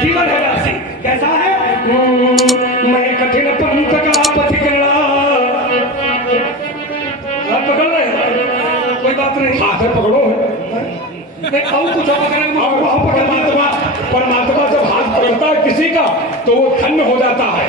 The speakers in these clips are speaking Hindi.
जीवन है राशि कैसा है? मैं कठिन पंथ का पथिकड़ा। पकड़ रहे कोई बात नहीं, हाथ है पकड़ो और कुछ परमात्मा जब हाथ पकड़ता है किसी का तो वो धन्य हो जाता है,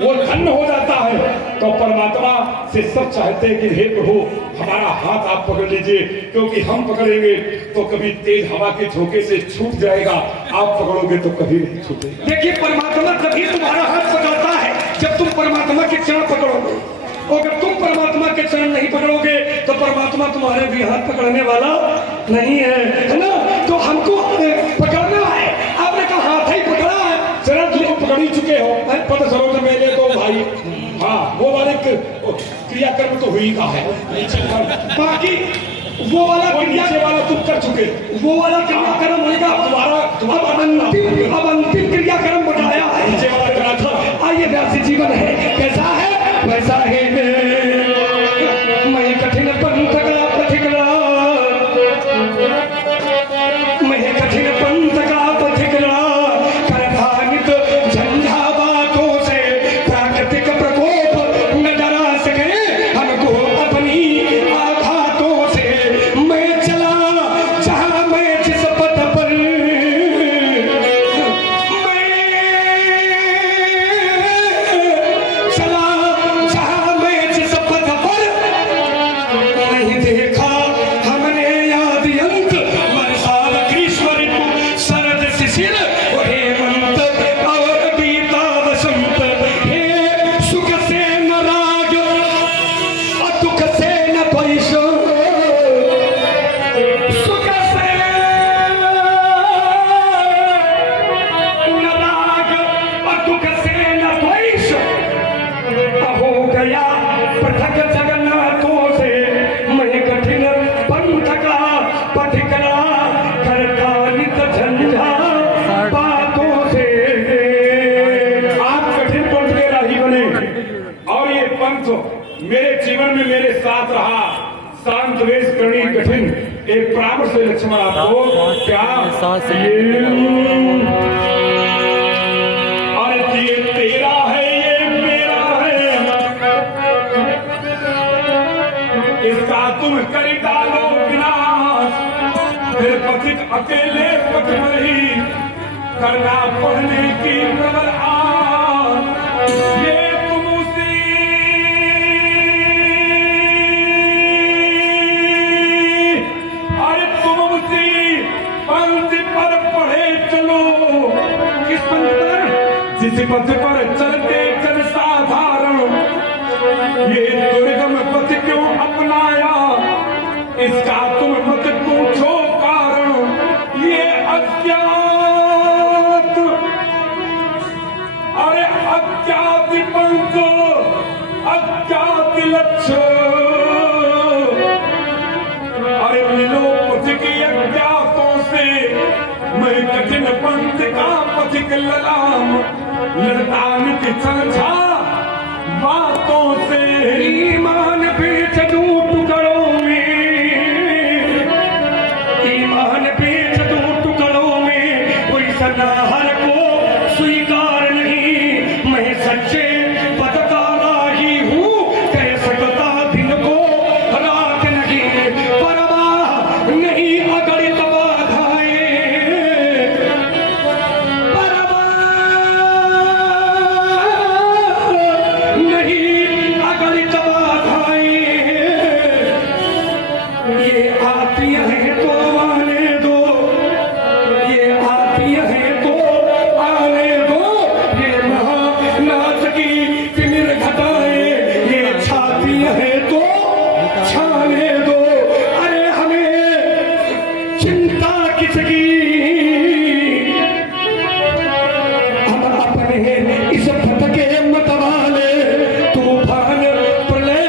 वो धन्य हो जाता है। तो परमात्मा से सब चाहते हैं कि हे प्रभु हमारा हाथ आप पकड़ लीजिए, क्योंकि हम पकड़ेंगे तो कभी तेज हवा के झोंके से छूट जाएगा, आप पकड़ोगे तो कभी नहीं छूटेगा। देखिए परमात्मा कभी तुम्हारा हाथ पकड़ता है जब तुम परमात्मा के चरण पकड़ोगे, और अगर तुम परमात्मा के चरण नहीं पकड़ोगे तो परमात्मा तुम्हारे भी हाथ पकड़ने वाला नहीं है ना? तो हमको पकड़ना है। आपने कहा हाथ ही पकड़ा है, चरण तुम पकड़ ही चुके हो, पद सरोज मेले तो भाई। हाँ वो वाले क्रियाक्रम तो हुई का है, बाकी वो वाला वाला तुम कर चुके, वो वाला क्रियाक्रम होगा अब अंतिम क्रियाक्रम बताया है, नीचे वाला करा था। आइए व्यासी जीवन है कैसा है वैसा है। मैं कठिन पंथ का पथिकड़ा, मैं कठिन पंथ का पथिकड़ा, करधानित झंझा बातों से प्राकृतिक प्रकोप न डरा सके हमको अपनी आघातों से। मैं चला जहां मैं जिस पथ पर, चला जहां मैं जिस पथ पर, नहीं देखा हमने याद अंत बरसात ग्रीष्म ऋतु शरद शिशिर हेमंत और बीता वसंत। हे सुख से न राग और दुख से न द्वेष, सुख से न राग और दुख से न द्वेष। हो गया पृथक जगन्नाथों से मैं कठिन पंथ का पथिकड़ा, करता नित झंझा बातों से। आप कठिन पंथ के राही बने और ये पंथ मेरे जीवन में मेरे साथ रहा। शांत वेश करनी कठिन, एक परामर्श से लक्ष्मण आपको क्या अरे ये तेरा है ये मेरा है, इसका तुम कर डालो विनाश। फिर पथिक अकेले पथ पर ही करना पढ़ने की प्रबल आस। ये तुम उसी अरे तुम उसी पंथ पर पढ़े चलो। किस पंथ पर? जिस पथ पर चलते जन साधारण ये दुर्गम पथ क्यों अपनाया, इसका तुम मत पूछो कारण। ये अज्ञात अरे अज्ञात पंथ अज्ञात लक्ष्य, अरे मिलो पथ की अज्ञातों से। मैं कठिन पंथ का पथिक ललाम, लड़तान की चर्चा बातों से। ईमान बेच दूं टुकड़ों में, ईमान बेच दूं टुकड़ों में, कोई सनाहर को स्वीकार नहीं। मैं सच्चे पद का राही हूँ, कह सकता दिन को रात नहीं। परवाह नहीं अगणित बाधाएं, परवाह नहीं अगणित बाधाएं। ये आती है तो आने दो, ये आती है तो आने दो। ये महानाथ की तिमिर घटाएं, ये छाती है तो छाने दो। अरे हमें चिंता किसकी, हम अपने इस पथ के मतवाले तूफान प्रलय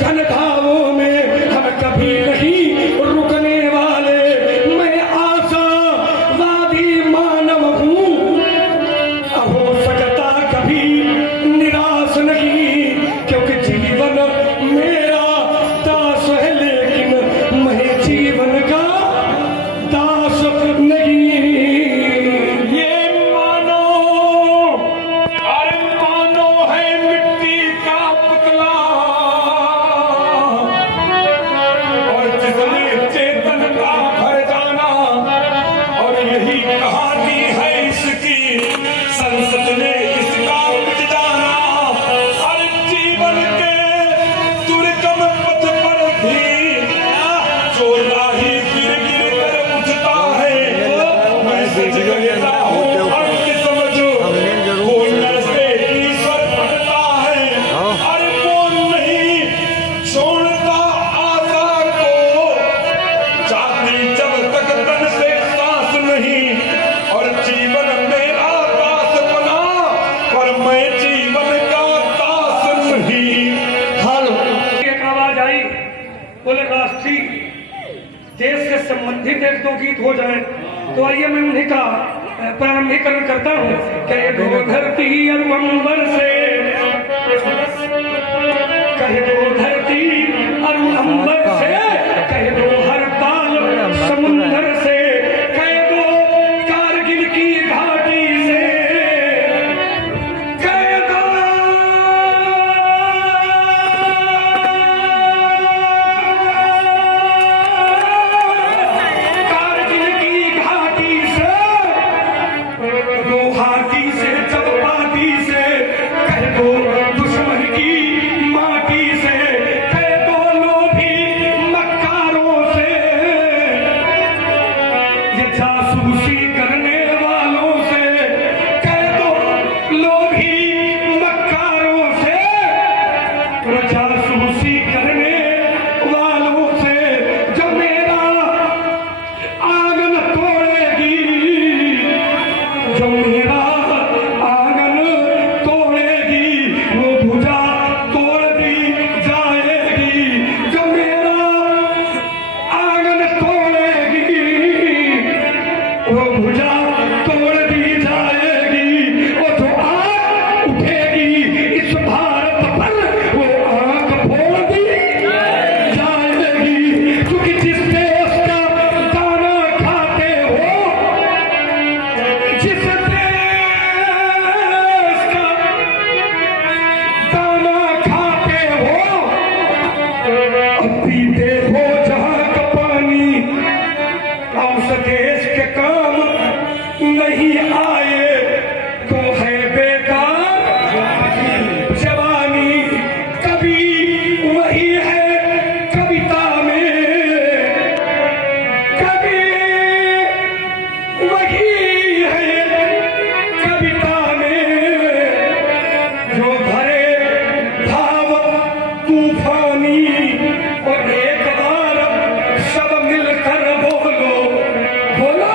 जनधावों में हम कभी नहीं रुकने वाले। मैं आशावादी मानव हूँ, हो सकता कभी निराश नहीं, क्योंकि जीवन मेरा दास है, लेकिन मैं जीवन का दास सच कहता हूँ अर्थ समझो, वो नर से ईश्वर बनता है, अरे वो नहीं छोड़ता आशा को, जाति जब तक तन से सांस नहीं, और जीवन मेरा दास बना, पर मैं जीवन का दास नहीं। एक आवाज आई, बोले राष्ट्रीय देश से संबंधित एक दो गीत हो जाए तो आइए मैं उन्हीं का प्रारंभिकरण करता हूँ। कह दो धरती अरुअंबर से, कह दो धरती अरुअंबर से, कह दो हर ताल समुंदर से, कह दो कारगिल की घाटी से, कह दो कारगिल की घाटी से, गुवाहाटी से, चौपाटी से, कह दो दुश्मन की माटी से, कह दो लोभी मक्कारों से, ये जासूसी करने वालों से, कह दो लोभी मक्कारों से, वो जासूसी करने वालों से, जो मेरा आंगन तोड़ेगी, जो मेरा आंगन तोड़ेगी, वो भुजा तोड़ दी जाएगी, जो मेरा आंगन तोड़ेगी, वो भुजा तोड़ दी जाएगी, वो जो आग उठेगी इस भारत पर, वो आग फोड़ दी जाएगी, क्योंकि जिस देश का दाना खाते हो, जिस देश का दाना खाते हो, अब पीते हो जहां का पानी, उस देश के काम नहीं आए तो है बेकार जवानी। कभी वही है कविता में, कभी वही है कविता में, जो भरे भाव तूफानी, और एक बार सब मिलकर बोलो, बोलो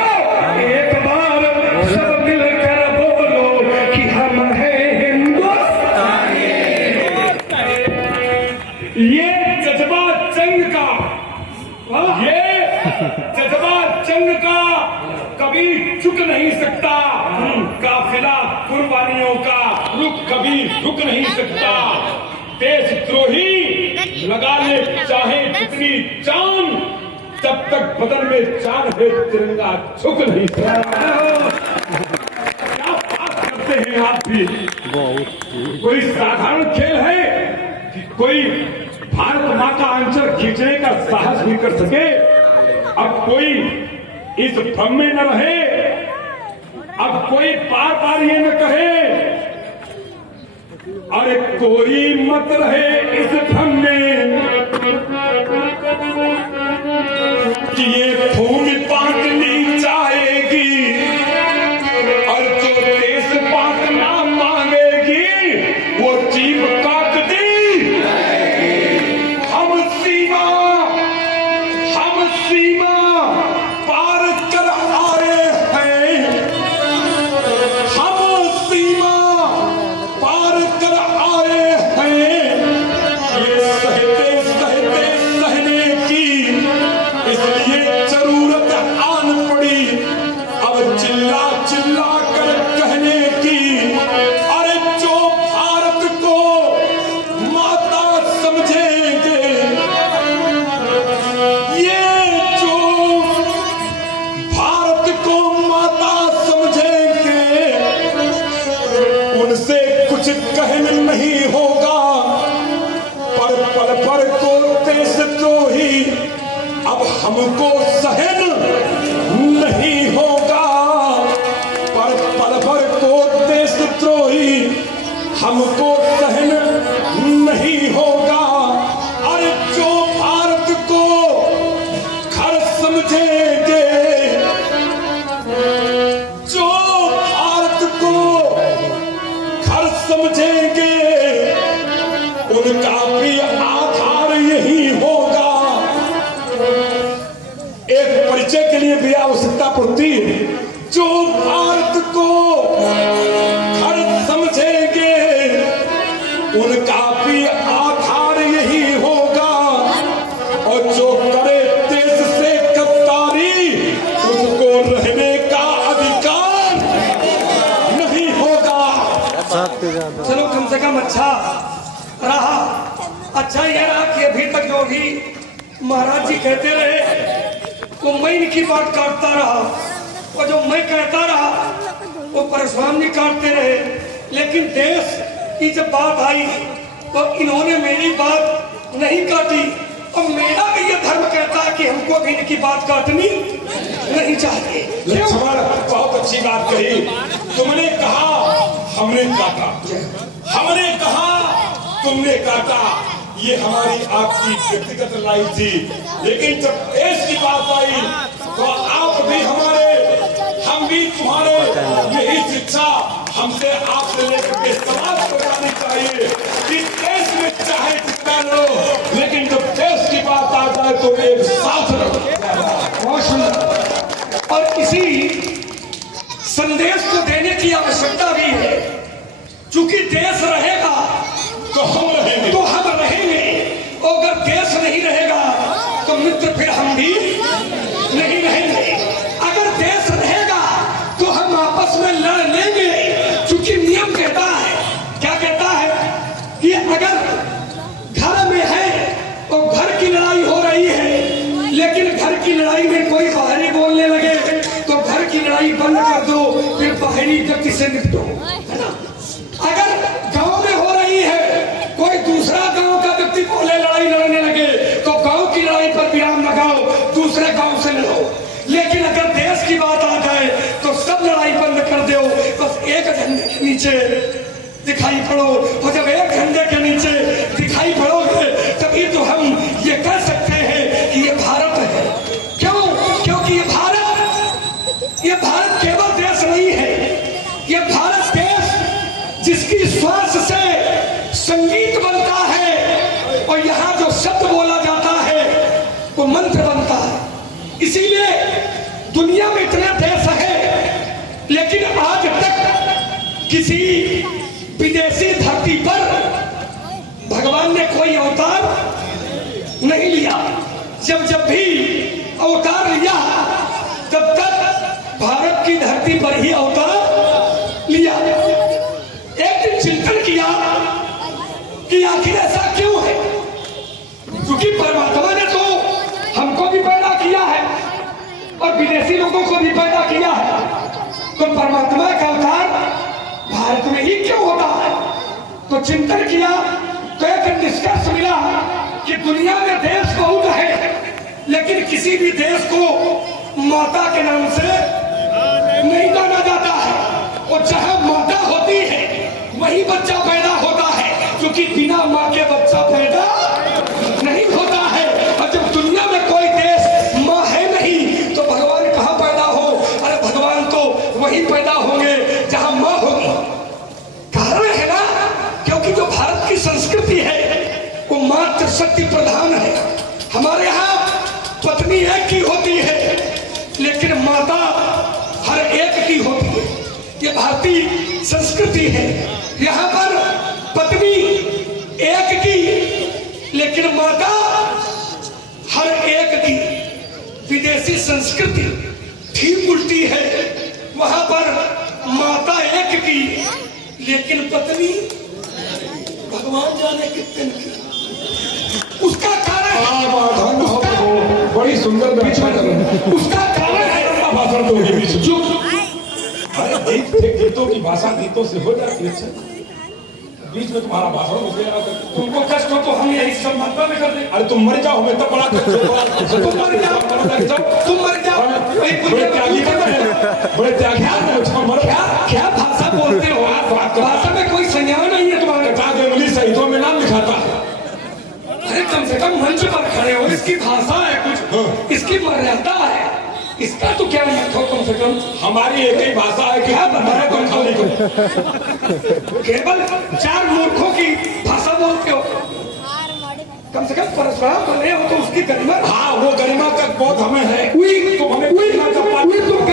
एक बार सब मिलकर बोलो कि हम हैं हिंदुस्तानी। ये जज्बा जंग का, ये जज्बा जंग का कभी चुक नहीं सकता, काफिला कुर्बानियों का रुक कभी रुक नहीं सकता। देशद्रोही लगा ले चाहे जितनी जान, जब तक बदन में जान है तिरंगा झुक नहीं सकता। क्या बात करते हैं आप भी? कोई साधारण खेल है कि कोई भारत माँ का आंचल खींचने का साहस भी कर सके? अब कोई इस भ्रम में न रहे, अब कोई बार बार ये न कहे, अरे कोई मत रहे इस भ्रम में कि ये भूमि बांटनी चाहेगी, और जो देश बांटना मांगेगी वो जीव काट दी। हम सीमा पार कर आए हैं, हम सीमा पार कर आए हैं, ये सहते सहते सहने की इसलिए जरूरत आन पड़ी, अब चिल्ला चिल्ला कर कहने की, अरे जो भारत को माता समझेंगे, ये जो भारत को माता समझेंगे, उनसे कुछ कहना नहीं होगा, पर पल पर को देशद्रोही अब हमको सहन नहीं होगा, पर पल भर को देशद्रोही हमको सहन नहीं होगा। अरे जो भारत को घर समझेंगे, पुत्री जो भारत को घर समझेंगे उनका भी आधार यही होगा, और जो करे देश से गद्दारी उसको रहने का अधिकार नहीं होगा। चलो कम से कम अच्छा रहा। अच्छा ये रहा कि अभी तक जो भी महाराज जी कहते रहे वो मैं इनकी बात काटता रहा, और जो मैं कहता रहा वो परेशान नहीं काटते रहे। लेकिन देश की जब बात आई तो इन्होंने मेरी बात नहीं काटी, और मेरा भी ये धर्म कहता है कि हमको भी इनकी बात काटनी नहीं चाहिए। लक्ष्मण बहुत अच्छी बात कही। तुमने कहा हमने काटा, हमने कहा तुमने काटा, ये हमारी आपकी व्यक्तिगत लड़ाई थी। लेकिन जब देश की बात आई तो आप भी हमारे, हम भी तुम्हारे, यही शिक्षा हमसे आपसे लेकर के समाज को जानी चाहिए कि देश में चाहे जितना लो, लेकिन जब देश की बात आ जाए तो एक साथ रहो। बहुत सुंदर। और इसी संदेश को देने की आवश्यकता भी है, क्योंकि देश रहेगा तो हम रहेंगे, तो हम रहेंगे, और अगर देश नहीं रहेगा तो मित्र फिर हम भी नहीं रहेंगे। अगर देश रहेगा तो हम आपस में लड़ लेंगे, क्योंकि नियम कहता है, क्या कहता है कि अगर घर में है और घर की लड़ाई हो रही है, लेकिन घर की लड़ाई में कोई बाहरी बोलने लगे तो घर की लड़ाई बंद कर दो, फिर बाहरी व्यक्ति से निपटो, है ना। अगर गांव में हो रही है, कोई दूसरा गांव का व्यक्ति बोले लड़ाई लड़ने लगे तो गांव की लड़ाई पर विराम लगाओ, दूसरे गांव से लड़ो। लेकिन अगर देश की बात आ जाए तो सब लड़ाई बंद कर दो, बस एक झंडे के नीचे दिखाई पड़ो, और जब एक झंडे के नीचे दिखाई पड़ोगे तभी तो हम ये कह सकते हैं कि ये भारत है। क्यों? क्योंकि ये भारत केवल देश नहीं है, ये भारत देश जिसकी श्वास से संगीत बनता है, और यहाँ जो शब्द बोला जाता है वो मंत्र बनता है। इसीलिए दुनिया में इतने देश है, लेकिन आज तक किसी विदेशी धरती पर भगवान ने कोई अवतार नहीं लिया। जब भी अवतार लिया तब तक भारत की धरती पर ही अवतार लिया। एक दिन चिंतन किया कि आखिर ऐसा क्यों है, क्योंकि परमात्मा ने तो हमको भी पैदा किया है और विदेशी लोगों को भी पैदा किया है, तो परमात्मा का अवतार भारत में ही क्यों होता है। तो चिंतन किया तो एक निष्कर्ष मिला कि दुनिया में देश बहुत है, लेकिन किसी भी देश को माता के नाम से नहीं जाना जाता है, और जहां माता होती है वही बच्चा पैदा होता है, क्योंकि बिना माँ के बच्चा पैदा नहीं होता है। और जब दुनिया में कोई देश माँ है नहीं तो भगवान कहाँ पैदा हो? अरे भगवान तो वही पैदा होंगे जहां माँ होगी। कारण है ना, क्योंकि जो भारत की संस्कृति है वो मातृ शक्ति प्रधान है। हमारे यहाँ पत्नी एक की होती है, लेकिन माता हर एक की होती है। ये भारतीय संस्कृति है। यहाँ पर पत्नी एक की, लेकिन माता हर एक की। विदेशी संस्कृति ठीक उल्टी है, वहां पर माता एक की, लेकिन पत्नी भगवान जाने कितने की। उसका कारण बड़ी सुंदर व्याख्या कर रहे हैं। उसका कारण है भाषण तो होगी बीच में। अरे गीतों की भाषा गीतों से हो जाती है। बीच में तुम्हारा भाषण हो गया, तुमको कष्ट हो तो हम यही सब मात्रा में कर दें। अरे तुम मर जाओ, मैं तो बड़ा कष्ट होगा। तुम मर जाओ, तुम मर जाओ। बड़े त्यागी बड़े त्यागी क्या भाषा बोलते हो? भाषा में कोई संज्ञा नहीं है तुम्हारे। इंग्लिश शहीदों में नाम लिखाता। अरे कम से कम मंच पर खड़े हो, इसकी भाषा है कुछ, इसकी मर्यादा है, इसका तो क्या रखो कम से कम। हमारी एक ही भाषा है कि क्या बताया तुमको? केवल 4 मूर्खों की भाषा बोलते हो। कम से कम परशुराम बने हो तो उसकी गरिमा। हाँ, वो गरिमा तक बहुत हमें है। तुम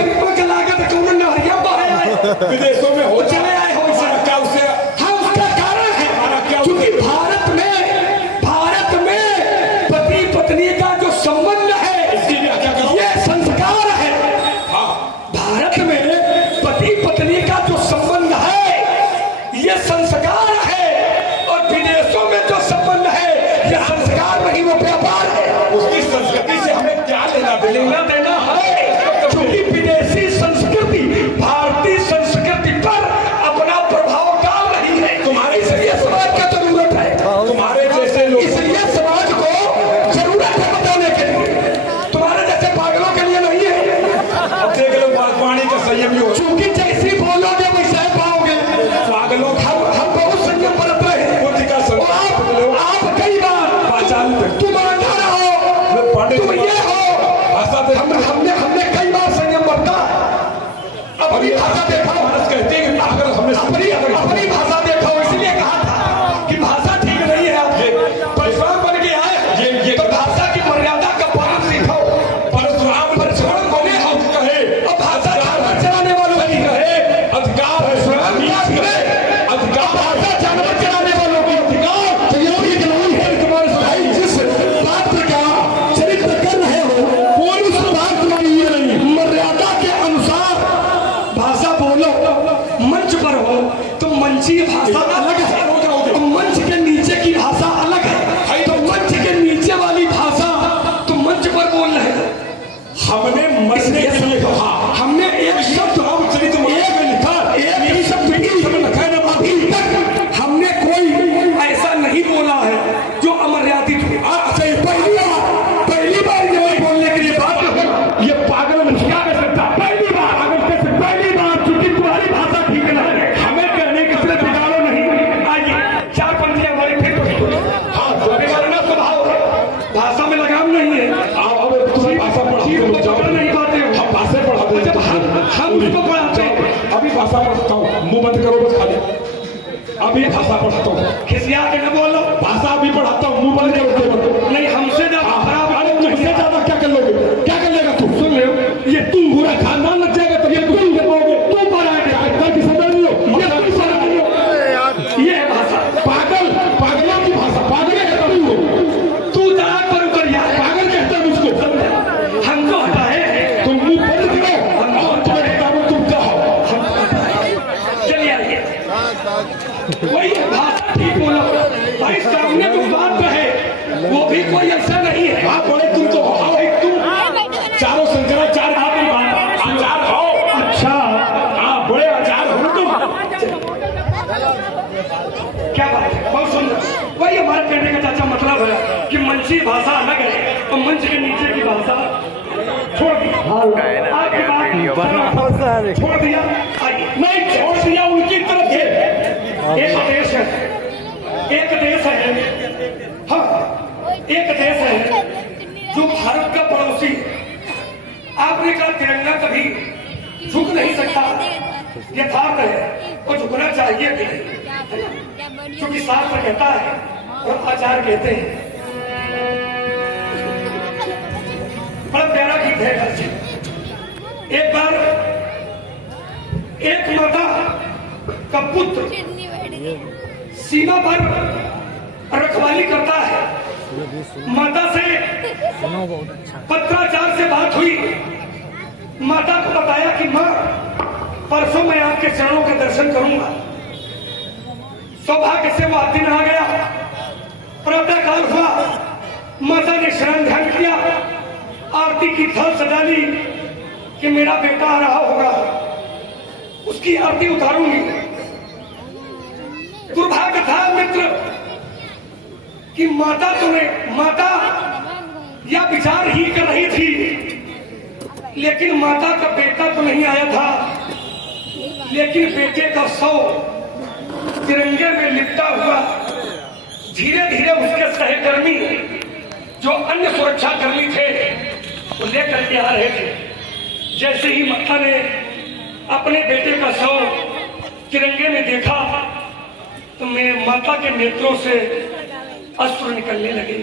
संयमी हो। क्योंकि जैसी बोलोगे वैसा ही पाओगे। पागलों हम बहुत संयम बरत रहे हैं। बुद्धि का और आप कई बार तुम अंधा हो, तुम ये हो, हमने कई बार संयम बरता। अपनी भाषा देखो, कहते हैं कि पागल हमने अपनी भाषा देखो, इसलिए कहा था कि भाषा ठीक नहीं है। परशुराम बन के आए तो भाषा की मर्यादा का पालन सीखो। परशुराम बोले हो कहे और भाषा जानवर चलाने वालों की कहे अधिकार परशुराम अधिकार भाषा जानवर चलाने वालों की अधिकार। तो ये ठीक नहीं है तुम्हारे भाई। जिस पात्र का चरित्र कर रहे हो कोई उस पात्र में ये नहीं, मर्यादा के अनुसार भाषा बोलो। मंच पर हो तो मंची भाषा अलग है और मंच के नीचे की भाषा अलग है। तो मंच के नीचे वाली भाषा तो मंच पर बोल रहे हैं। हमने मरने के लिए कहा, हमने एक शब्द चरित में लिखा, एक शब्द अभी तक हमने कोई ऐसा नहीं बोला है जो अमर्यादित हो। पहली बार ये बोलने के लिए बात ये पागल में क्या कर सकता? पहली बार चूंकि तुम्हारी भाषा ठीक ना है, हमें कहने के लिए बिगाड़ो नहीं। आइए चार पंक्तियां हमारी फिर बिगाड़ना स्वभाव है, भाषा में लगाम नहीं है। तुम्हारी भाषा पढ़ा नहीं पाते हो, हम भाषा पढ़ाते हैं। हम उसको पढ़ाते हैं। अभी भाषा पढ़ाता हूँ, मुंह बंद करो बस खाली। अभी भाषा पढ़ाता हूँ, खिसिया के न बोलो। भाषा अभी पढ़ाता हूँ, मुंह बंद करो। नहीं हमसे ज्यादा खराब है। तुमसे ज्यादा क्या कर लोगे? क्या कर लेगा तू? सुन ले, ये तुम पूरा खानदान लग जाएगा तो ये तुम कर पाओगे। तुम पढ़ा है की समझ लो, ये तुम पढ़ा लो। ये है भाषा, पागलों की भाषा। पागल कहता हूँ तू दराज पर उतर यार। पागल कहता हूँ उसको। हमको हटाए, तुम मुंह बंद करो, तुम्हारे किताबों तुम कहो। चलिए आइए। वही भाषा ठीक बोलो भाई। सामने जो बात रहे वो भी कोई ऐसा नहीं है। हाँ बड़े तुम तो आओ, तुम चारों शंकराचार्य आचार हो। अच्छा हाँ बड़े आचार हो तुम। क्या बात है, बहुत सुंदर। वही हमारे कहने का चाचा मतलब है कि मंची भाषा अलग है और मंच के नीचे की भाषा छोड़ दी। आपकी बात छोड़ दिया। आइए, नहीं छोड़ दिया उनकी तरफ से। एक देश है, हाँ एक देश है जो भारत का पड़ोसी। आपने कहा तिरंगा कभी झुक नहीं सकता, यथार्थ है और झुकना चाहिए भी नहीं, क्योंकि शास्त्र कहता है और आचार्य कहते हैं। बड़ा प्यारा गीत है। एक बार एक माता का पुत्र सीमा पर रखवाली करता है। माता से पत्राचार से बात हुई। माता को बताया कि माँ परसों मैं आपके चरणों के दर्शन करूंगा। सौभाग्य से वो दिन आ गया। प्रातः काल हुआ, माता ने स्नान ध्यान किया, आरती की थाल सजा ली कि मेरा बेटा आ रहा होगा, उसकी आरती उतारूंगी। दुर्भाग्य था मित्र कि माता या विचार ही कर रही थी, लेकिन माता का बेटा तो नहीं आया था, लेकिन बेटे का शव तिरंगे में लिपटा हुआ धीरे धीरे उसके सहकर्मी जो अन्य सुरक्षा कर्मी थे वो लेकर के आ रहे थे। जैसे ही माता ने अपने बेटे का शव तिरंगे में देखा तो मैं माता के नेत्रों से अश्रु निकलने लगे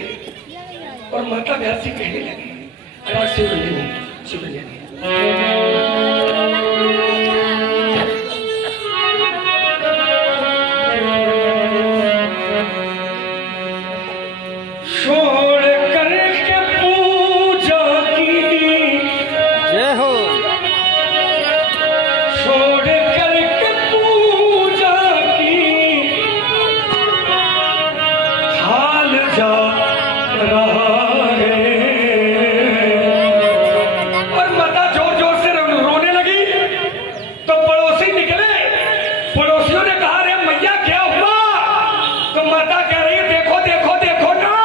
और माता व्यासी कहने लगी, छोड़ करके पूजा की जय हो, छोड़ करके पूजा की हाल जा रहा है। और माता जोर जोर से रोने लगी तो पड़ोसी निकले। पड़ोसियों ने कहा, रे मैया क्या हुआ? तो माता कह रही है, देखो देखो देखो ना,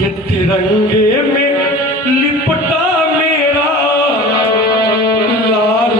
ये तिरंगे में लिपटा मेरा लाल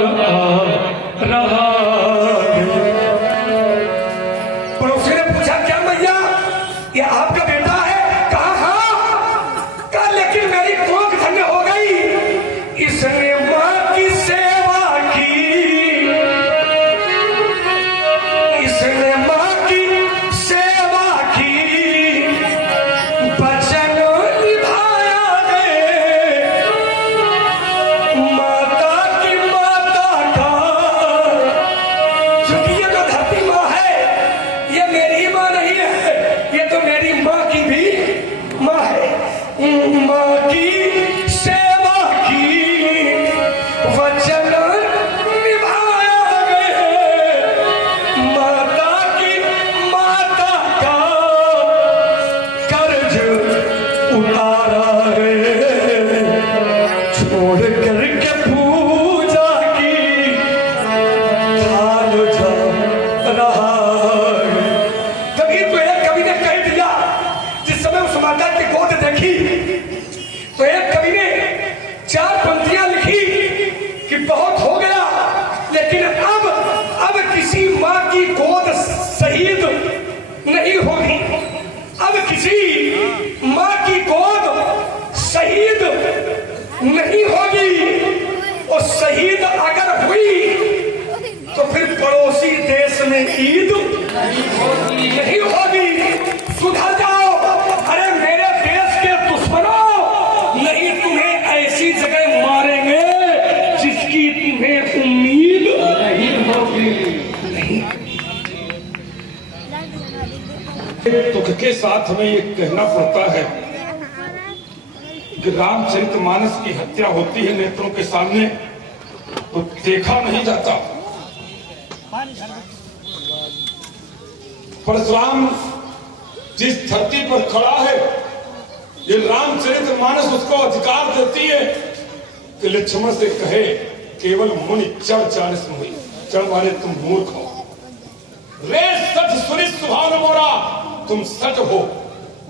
ईद नहीं होगी। सुधर जाओ। अरे मेरे देश के दुश्मनों, नहीं तुम्हें ऐसी जगह मारेंगे जिसकी तुम्हें उम्मीद नहीं होगी। नहीं। दुख के साथ हमें ये कहना पड़ता है कि रामचरितमानस की हत्या होती है नेत्रों के सामने तो देखा नहीं जाता। परशुराम जिस धरती पर खड़ा है, ये रामचरितमानस उसको अधिकार देती है कि लक्ष्मण से कहे केवल मुनि चढ़ चालीस मुहि चढ़ वाले तुम मूर्ख हो। रे सठ सुनि सुभान मोरा तुम सठ हो।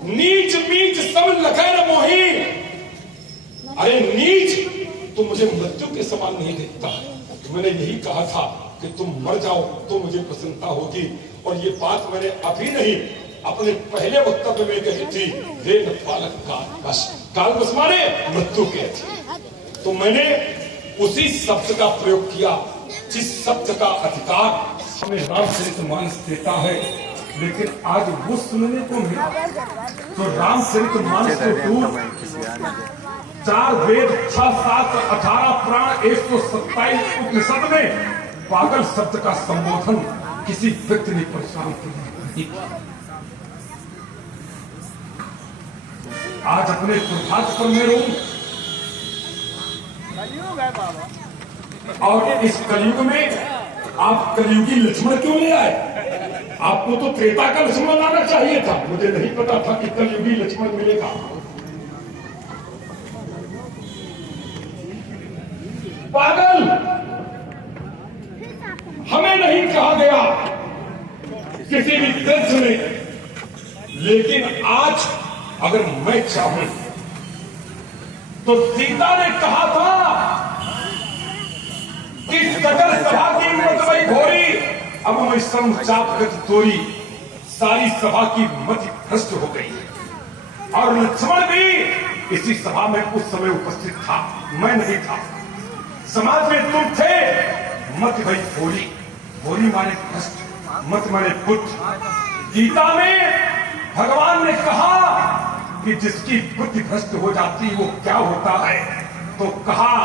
नीच मीच सब लखे न मोही। अरे नीच तुम मुझे मृत्यु के समान नहीं देखता। मैंने यही कहा था कि तुम मर जाओ तो मुझे प्रसन्नता होगी। और ये बात मैंने अभी नहीं अपने पहले वक्तव्य में कही थी। हे नपालक काल बस, काल बस माने मृत्यु के थे। तो मैंने उसी शब्द का प्रयोग किया जिस शब्द का अधिकार हमें रामचरितमानस देता है। लेकिन आज वो सुनने को मिला तो रामचरितमानस को दूर 4 वेद 6 7 18 पुराण 127 उपनिषद में पागल शब्द का संबोधन किसी व्यक्ति ने परशुराम के लिए नहीं। आज अपने दुर्भाग्य पर मैं रोऊं और इस कलयुग में आप कलयुगी लक्ष्मण क्यों ले आए? आपको तो त्रेता का लक्ष्मण लाना चाहिए था। मुझे नहीं पता था कि कलयुगी लक्ष्मण मिलेगा। पागल, हमें नहीं कहा गया किसी भी ग्रंथ में, लेकिन आज अगर मैं चाहूं तो सीता ने कहा था कि सकल सभा की मतवई घोरी, अब मैं संचाप गति तोरी, सारी सभा की मति भ्रष्ट हो गई। और लक्ष्मण भी इसी सभा में उस समय उपस्थित था, मैं नहीं था। समाज में तुम थे, मत भई भोली, भोली माने भ्रष्ट, मत माने बुद्ध। गीता में भगवान ने कहा कि जिसकी बुद्धि भ्रष्ट हो जाती वो क्या होता है, तो कहा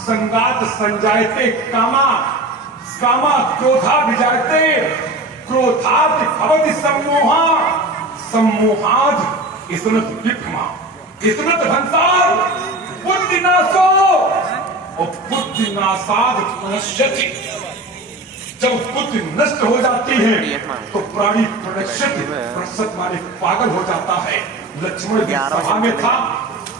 संगात संजायते कामा, कामा क्रोधा विजायते, क्रोधात भवति सम्मोहा, सम्मोहाद इसनत विभ्रमा, इसनत भंसार बुद्धिनाशो और बुद्धिनाशाद प्रणश्यति। जब बुद्धि नष्ट हो जाती है तो प्राणी प्रणश्यत माने पागल हो जाता है। लक्ष्मण भी सभा में था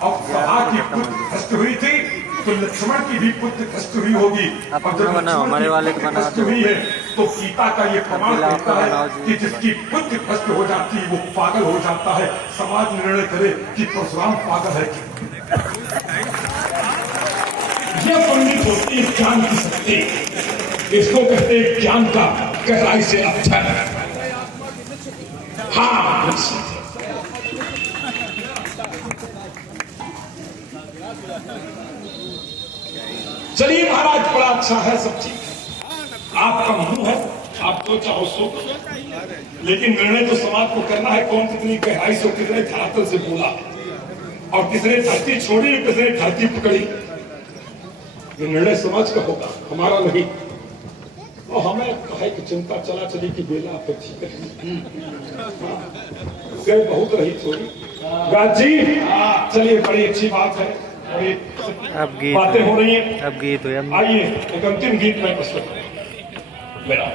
और सभा की बुद्धि भ्रष्ट हुई थी तो लक्ष्मण की भी बुद्धि भ्रष्ट हुई होगी। और जब हमारे वाले भ्रष्ट हुई है तो गीता का ये प्रमाण देता है कि जिसकी बुद्धि भ्रष्ट हो जाती है वो पागल हो जाता है। समाज निर्णय करे कि परशुराम पागल है कि यह पंडित होती है ज्ञान की शक्ति। इसको कहते हैं ज्ञान का गहराई से अध्ययन। हाँ, चलिए महाराज, बड़ा अच्छा है, सब ठीक है। आपका मुंह है, आप तो चाहो सो, लेकिन निर्णय तो समाज को करना है। कौन कितनी गहराई से, कितने धरातल से बोला और किसने धरती छोड़ी और किसने धरती पकड़ी, ये निर्णय समाज का होगा, हमारा नहीं। और हमें कहे कि चिंता चला चली की बेला पे ठीक है, गए बहुत रही थोड़ी राज जी। चलिए, बड़ी अच्छी बात है, अब गीत बातें हो रही हैं। अब गीत हो, आइए एक अंतिम गीत में प्रस्तुत मेरा।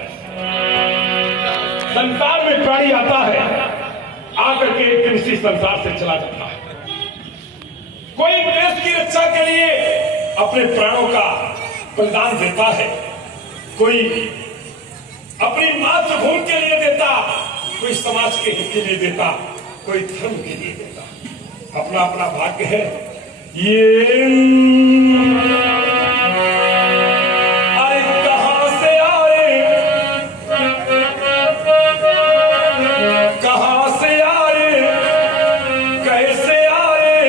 संसार में प्राणी आता है, आकर के एक दिन इसी संसार से चला जाता है। कोई देश की रक्षा के लिए अपने प्राणों का बलिदान देता है, कोई अपनी मातृभूमि के लिए देता, कोई समाज के हित के लिए देता, कोई धर्म के लिए देता। अपना अपना भाग्य है। ये अरे कहां से आए, कहां से आए, कैसे आए,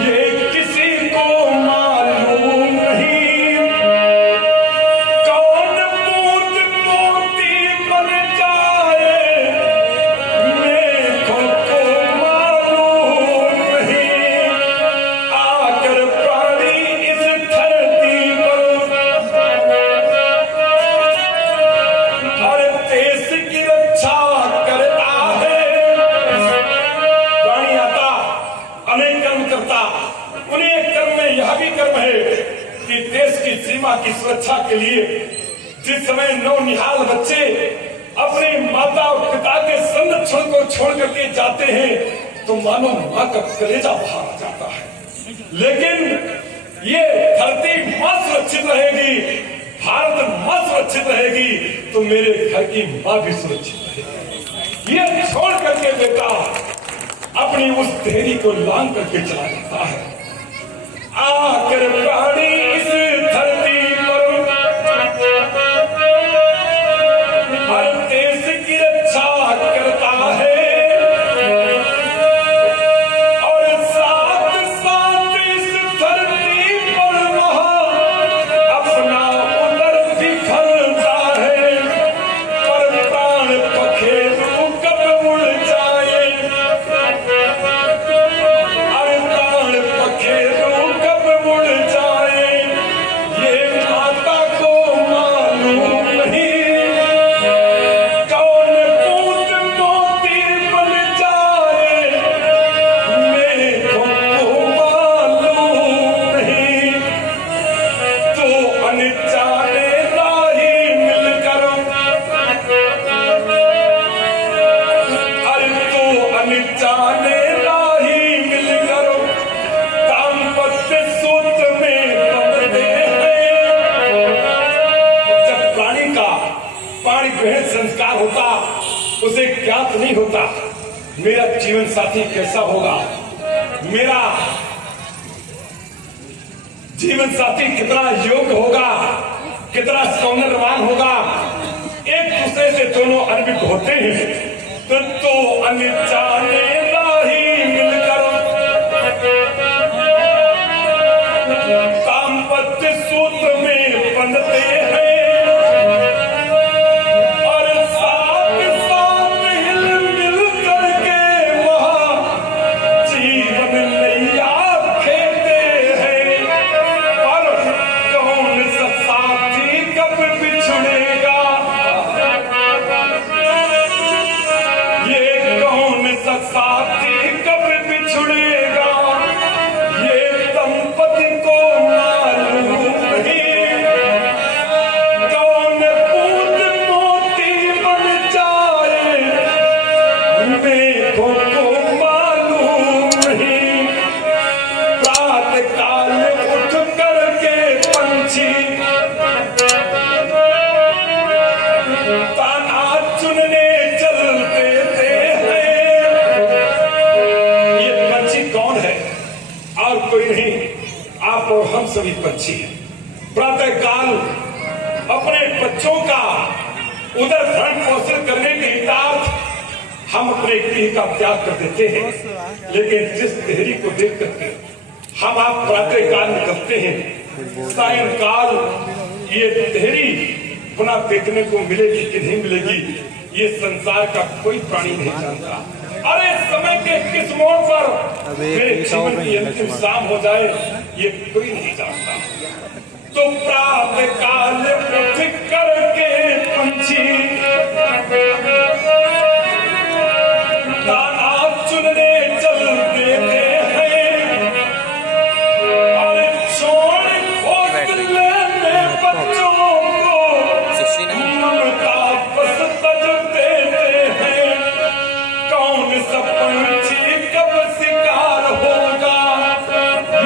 ये किसी को मालूम नहीं। कौन मूर्त मोती सीमा की सुरक्षा के लिए जिस समय नौनिहाल बच्चे अपने माता और पिता के संरक्षण को छोड़ करके जाते हैं तो मानो माँ का कलेजा बाहर आ जाता है। लेकिन ये धरती माँ सुरक्षित रहेगी, भारत माँ सुरक्षित रहेगी तो मेरे घर की माँ भी सुरक्षित रहेगी। ये छोड़ करके बेटा अपनी उस देहरी को लांग करके चला जाता है। आकर प्राणी इस धरती पर हर देश की रक्षा करता है और साथ साथ इस धरती पर अपना उदर बिखरता है। पर प्राण पखेरु कब उड़ जाए, अरे प्राण पखेरु कब उड़ जाए ये माता को मालूम नहीं। कौन पूत मोती बन जाए मेरे को मालूम नहीं। तो अनजाने राही मिलकर, अरे तो अनजाने राही मिलकर दाम्पत्य सूत्र में बंधते हैं। जब प्राणी का पाणी ग्रहण संस्कार होता उसे ज्ञात नहीं होता मेरा जीवन साथी कैसा होगा, मेरा जीवन साथी कितना योग्य होगा, कितना सौंदर्यवान होगा। एक दूसरे से दोनों अनभिज्ञ होते हैं तो अनजाने राही मिलकर दाम्पत्य सूत्र में बंधते हैं और साथ साथ हिल मिल करके वहाँ जीवन नैया खेलते हैं। पर कौन सा साथी कब बिछड़ेगा, ये कौन सा साथी कब बिछड़ेगा ये दंपति को मालूम नहीं। कौन पूत मोती बन जाए मेरे को मालूम नहीं। प्रातः काल उठ करके पंछी ताना चुनने चलते थे। ये पंछी कौन है और कोई नहीं, आप और हम सभी पंछी हैं। प्रातः काल अपने बच्चों का उधर भरण पोषण करने के हितार्थ हम अपने गृह का त्याग कर देते हैं। लेकिन जिस देहरी को देख करके हम आप प्रातः काल निकलते हैं, सायंकाल ये देहरी पुनः देखने को मिलेगी कि नहीं मिलेगी ये संसार का कोई प्राणी नहीं जानता। अरे समय के किस मोड़ पर मेरे जीवन की अंतिम शाम हो जाए ये कोई नहीं जानता। तो प्रातः काल उठ करके पंछी दाना चुनने चलते हैं और छोड़ घोंसले में बच्चों को ममता बस तज देते हैं। कौन सा पंछी कब शिकार होगा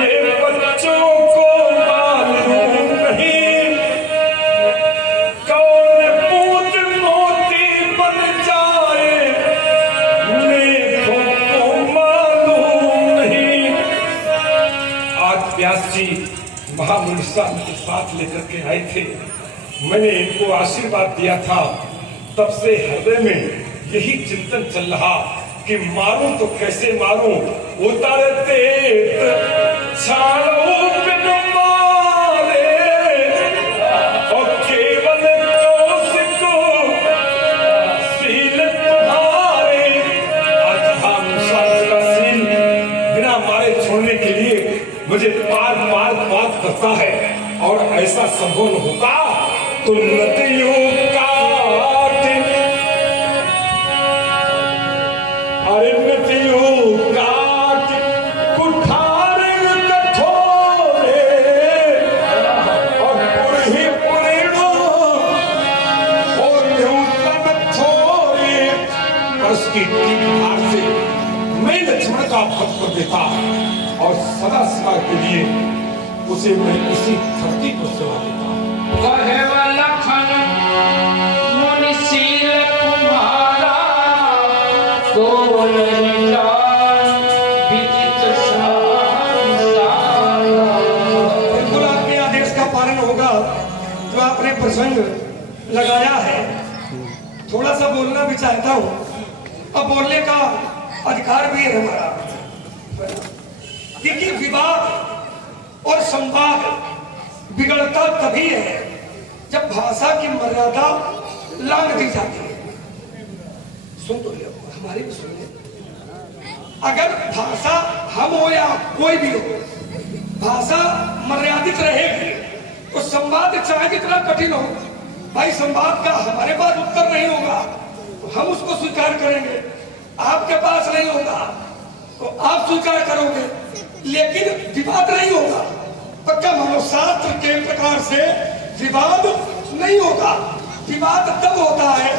ये बच्चों को मालूम नहीं। कौन पूत मोती बन जाए मेरे को मालूम नहीं। आज व्यास जी महामुनि साहब के साथ लेकर के आए थे, मैंने इनको आशीर्वाद दिया था। तब से हृदय में यही चिंतन चल रहा कि मारूं तो कैसे मारूं, उतरते छाड़ों बिन मारे और केवल कौशिक सील तुम्हारे। आज हम शास्त्र का सील बिना मारे छोड़ने के लिए मुझे पार पार बात करता है और ऐसा संभव होता तो नदियों काट, अरे नदियों काट कुठार कठोरे और मुझ पर देता और सदा सदा के लिए उसे मैं इसी धरती पर जला देता। वह लखन मुनिशील तुम्हारा तो नहीं जान विचित्र संसार। बिल्कुल आपके आदेश का पालन होगा। जो आपने प्रसंग लगाया है, थोड़ा सा बोलना भी चाहता हूँ, अब बोलने का अधिकार भी है हमारा। देखिए, विवाद और संवाद बिगड़ता तभी है जब भाषा की मर्यादा लांघ दी जाती है। सुन तो लियो, हमारी भी सुनिए। अगर भाषा हम हो या कोई भी हो, भाषा मर्यादित रहेगी तो संवाद चाहे जितना कठिन हो, भाई संवाद का हमारे पास उत्तर नहीं होगा तो हम उसको स्वीकार करेंगे, आपके पास नहीं होगा तो आप स्वीकार करोगे, लेकिन विवाद नहीं होगा। पक्का मनोशास्त्र के प्रकार से विवाद नहीं होगा। विवाद तब होता है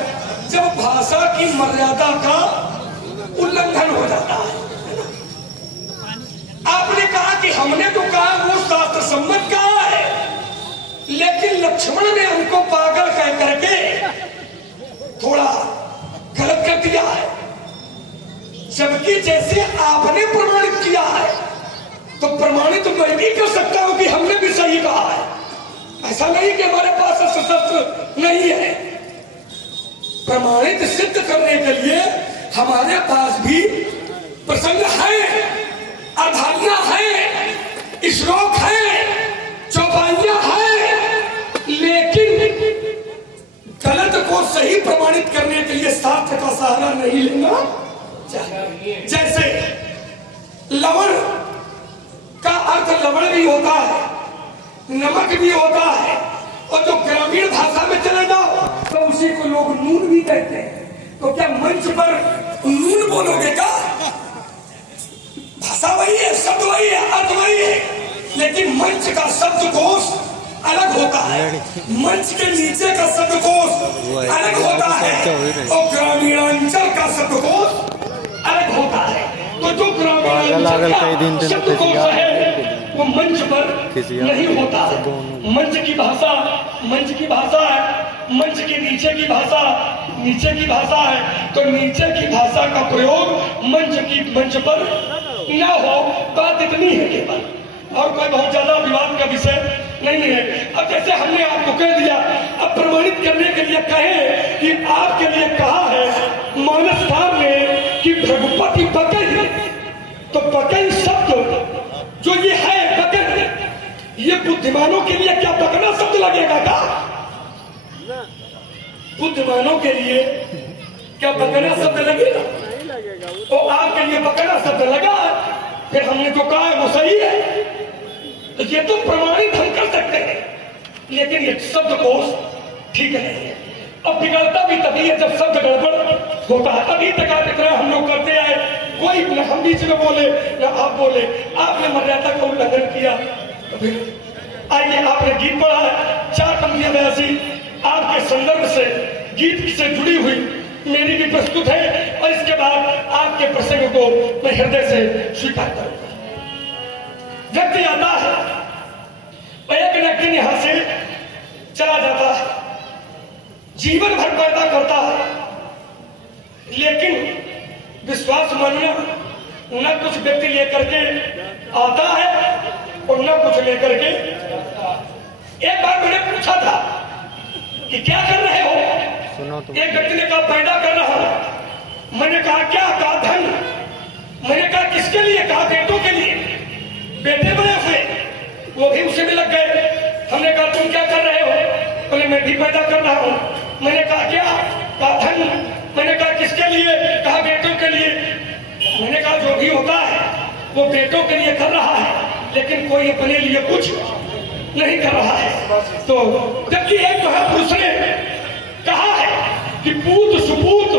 जब भाषा की मर्यादा का उल्लंघन हो जाता है। आपने कहा कि हमने तो कहा वो शास्त्र सम्मत कहा है, लेकिन लक्ष्मण ने हमको पागल कह करके थोड़ा गलत कर दिया है। जबकि जैसे आपने प्रमाणित किया है तो प्रमाणित तो मैं भी कर सकता हूं कि हमने भी सही कहा है। ऐसा नहीं कि हमारे पास शस्त्र नहीं है। प्रमाणित सिद्ध करने के लिए हमारे पास भी प्रसंग है, अवधारणा है, श्लोक है, चौपाइयां है, लेकिन गलत को सही प्रमाणित करने के लिए शास्त्र का सहारा नहीं लेना चाहिए। जैसे लवण का अर्थ लवण भी होता है, नमक भी होता है, और जो ग्रामीण भाषा में चले जाओ तो उसी को लोग नून भी कहते हैं। तो क्या मंच पर नून बोलोगे क्या? भाषा वही है, शब्द वही है, अर्थ वही है, लेकिन मंच का शब्दकोश अलग होता है, मंच के नीचे का शब्दकोश अलग होता है, और ग्रामीणांचल का शब्दकोश अलग होता है। तो जो ग्रामीणांचल का शब्दकोश है वो मंच पर नहीं होता है। मंच की भाषा मंच की भाषा है, मंच के नीचे की भाषा नीचे की भाषा है। तो नीचे की भाषा का प्रयोग मंच पर न हो, बात इतनी है केवल, और कोई बहुत ज्यादा विवाद का विषय नहीं है। अब जैसे हमने आपको कह दिया, अब प्रमाणित करने के लिए कहे कि आपके लिए कहा है मानस धाम में कि भ्रघुपति बकई, तो बकई शब्द जो ये है बकन, ये बुद्धिमानों के लिए क्या बकना शब्द लगेगा का? बुद्धिमानों के लिए क्या बकना शब्द लगेगा? तो आपके लिए बकना शब्द लगा, फिर हमने जो कहा है वो सही है, तो ये तो प्रमाणित हम कर सकते हैं, लेकिन ये शब्दकोश ठीक नहीं है। अब बिगड़ता भी तभी है जब शब्द गड़बड़ होता है। अभी तक आप इतना हम लोग करते आए, कोई न हम बीच में बोले न आप बोले, आपने मर्यादा का उल्लंघन किया। तो फिर आइए, आपने गीत पढ़ा है, 4 पंक्तियां वैसी आपके संदर्भ से गीत से जुड़ी हुई मेरी भी प्रस्तुत है, और इसके बाद आपके प्रसंग को मैं हृदय से स्वीकार करूंगा। व्यक्ति आता है, एक न दिन यहां से चला जाता है, जीवन भर पैदा करता है, लेकिन विश्वास मानिए न कुछ व्यक्ति लेकर के आता है और न कुछ लेकर के। एक बार मैंने पूछा था कि क्या कर रहे हो? एक व्यक्ति ने कहा पैदा कर रहा हूं। मैंने कहा क्या? कहा धन। मैंने कहा किसके लिए? कहा बेटों के लिए। बेटे बड़े हुए, वो भी उसी में लग गए। हमने कहा तुम क्या कर रहे हो? बोले मैं भी पैदा कर रहा हूं। मैंने कहा क्या? कहा धन। मैंने कहा किसके लिए? कहा बेटों के लिए। मैंने कहा जो भी होता है वो बेटों के लिए कर रहा है, लेकिन कोई अपने लिए कुछ नहीं कर रहा है। तो जबकि एक महापुरुष ने कहा है कि पूत सुपूत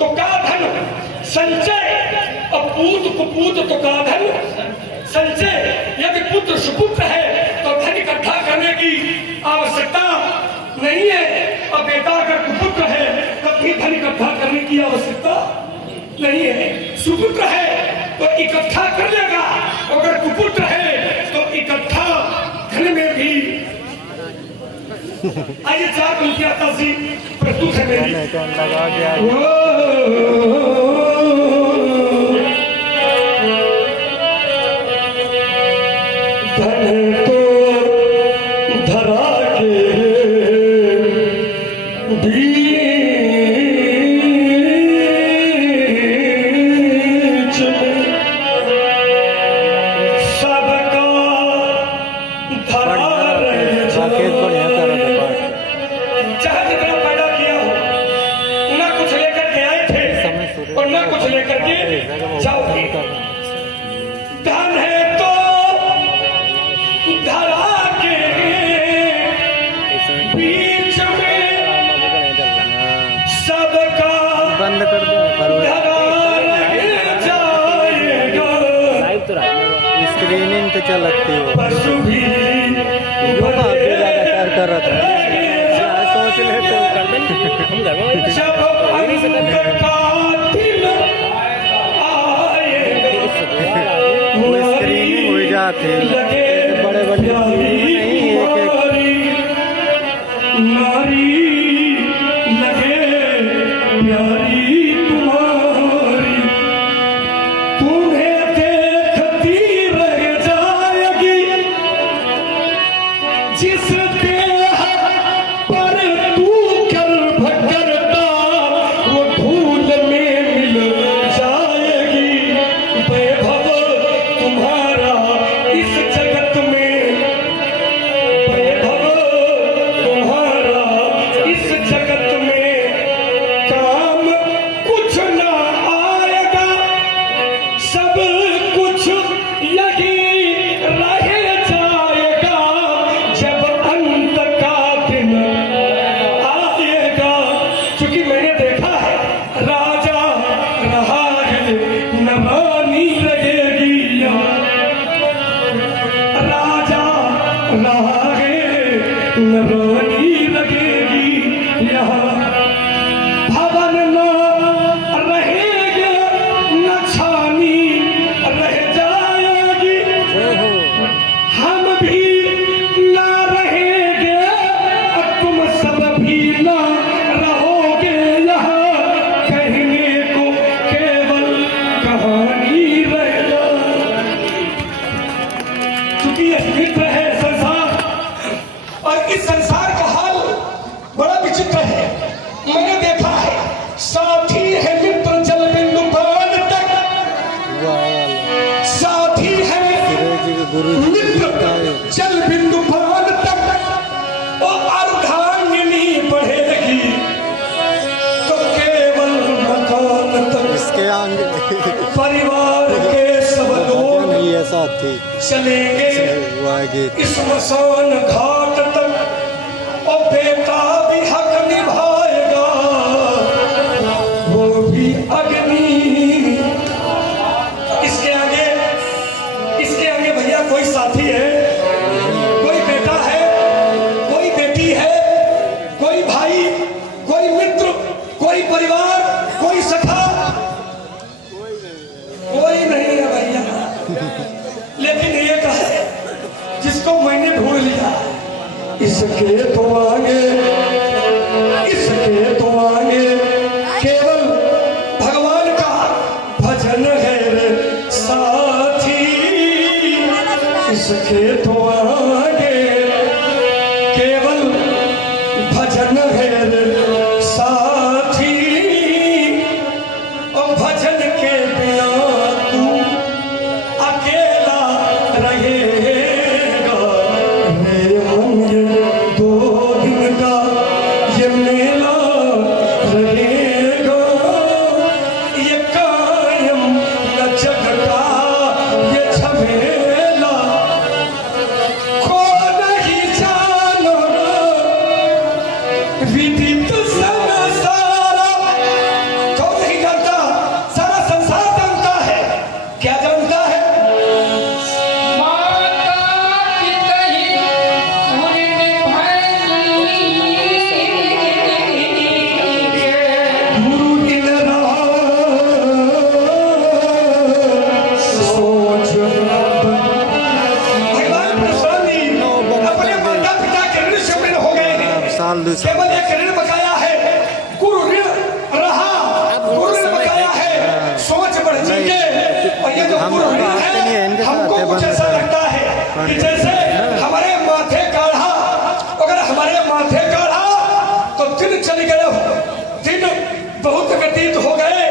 तो का धन संचय, और पूत कुपूत तो का धन संचय। यदि पुत्र सुपुत्र है तो धन इकट्ठा करने की आवश्यकता नहीं है, और बेटा अगर कुपुत्र है तब भी धन इकट्ठा करने की आवश्यकता नहीं है। सुपुत्र है वो इकट्ठा कर लेगा। अगर कुपुत्र है तो इकट्ठा घर में भी। आइए 4 पंक्तियां तहसील प्रस्तुत है मेरी। लगा दिया धन तो धरा के बीच में सबका धरा रह राकेश बढ़िया कर रहा था पाठ। चाहे जितना पैदा किया हो, ना कुछ लेकर के आए थे और ना कुछ लेकर के जाओगे। धन है तो धरा के बीच में सबका बंद कर दो धरा रह जाएगा। स्क्रीनिंग तो चलती हो पशु भी लगातार कर रहा था। सोच ले तो कर दे जब अंत का दिन आएगा, वो स्क्रीनिंग हो जाती लगे बड़े बड़े नहीं एक एक नारी लगे प्यारी तुम्हारी, तुम्हें देखती रह जाएगी। जिस देह पर तू कर भटकता वो धूल में मिल जाएगी। वैभव तुम्हारा इस जगत में, वैभव तुम्हारा इस जगत में काम कुछ ना आएगा। सब कुछ यही रह जाएगा जब अंत का दिन आएगा। क्योंकि मैंने देखा है राजा रहा है न रानी रहेगी यहाँ। राजा रहा है न रानी लगेगी यहाँ। भवन न रहेगा न छानी रह जाएगी। हम भी ना रहेंगे और तुम सब भी ना रहोगे यहाँ। कहने को केवल कहानी रहेगा। क्योंकि यह मित्र है संसार, और इस संसार का हाल बड़ा विचित्र है। मैंने देखा है साथी है मित्र जल बिंदु पान तक, साथी है जी के गुरु जी मित्र जल बिंदु पान तक। और अर्धांगिनी बढ़ेगी तो केवल मकान तक। इसके आगे परिवार के सब लोग ये साथी चलेंगे वो आगे इस मसान घाट तक। और बेटा भी हक निभाएगा वो भी अग्नि। इसके आगे भैया कोई साथी है, कोई बेटा है, कोई बेटी है, कोई भाई, कोई मित्र, कोई परिवार, कोई सखा, कोई नहीं है भैया। लेकिन एक है जिसको मैंने ढूंढ लिया। इसके तो आगे केवल भगवान का भजन है रे साथी। इसके तो आगे केवल भजन है रे साथी। और भजन के बिना तू अकेला रहेगा। मेरे मन ये 2 दिन का ये मेला रहेगा। ये कायम न जग का ये झमेला माल दूसरा। केवल एक ऋण बकाया है, गुरु ऋण रहा, गुरु ऋण बकाया है, सोच बढ़ जाएंगे। और ये जो गुरु ऋण है, हमको कुछ ऐसा लगता है कि जैसे हमारे माथे काढ़ा, अगर हमारे माथे काढ़ा तो दिन चल गए, दिन बहुत व्यतीत हो गए,